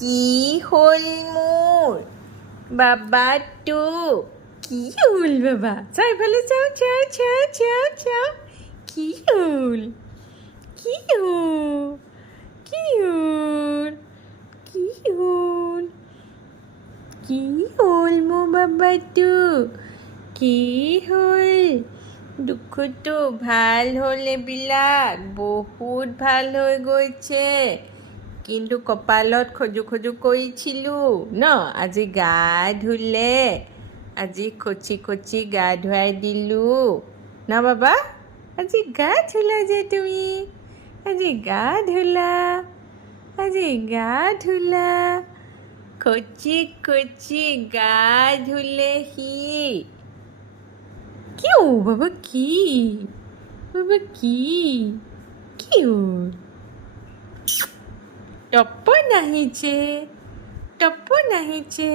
কি হ'ল মোৰ বাবাটো? কি হ'ল বাবা? চাই ফালে চাওঁ চাওঁ চাওঁ চাওঁ চাওঁ কি হ'ল? কি হ'ল? কি হ'ল? কি হ'ল? কি হ'ল মোৰ বাবাটো? কি হ'ল? দুখটো ভাল হ'ল, এইবিলাক বহুত ভাল হৈ গৈছে। কিন্তু কপালত খজু খজু কৰিছিলোঁ ন, আজি গা ধুলে, আজি খচি খচি গা ধুৱাই দিলোঁ ন বাবা। আজি গা ধুলা যে তুমি, আজি গা ধুলা, আজি গা ধুলা, খচি খচি গা ধুলে সি। কিয় বাবা? কি বাবা? কি কি হ'ল? তপন আহিছে, তপন আহিছে।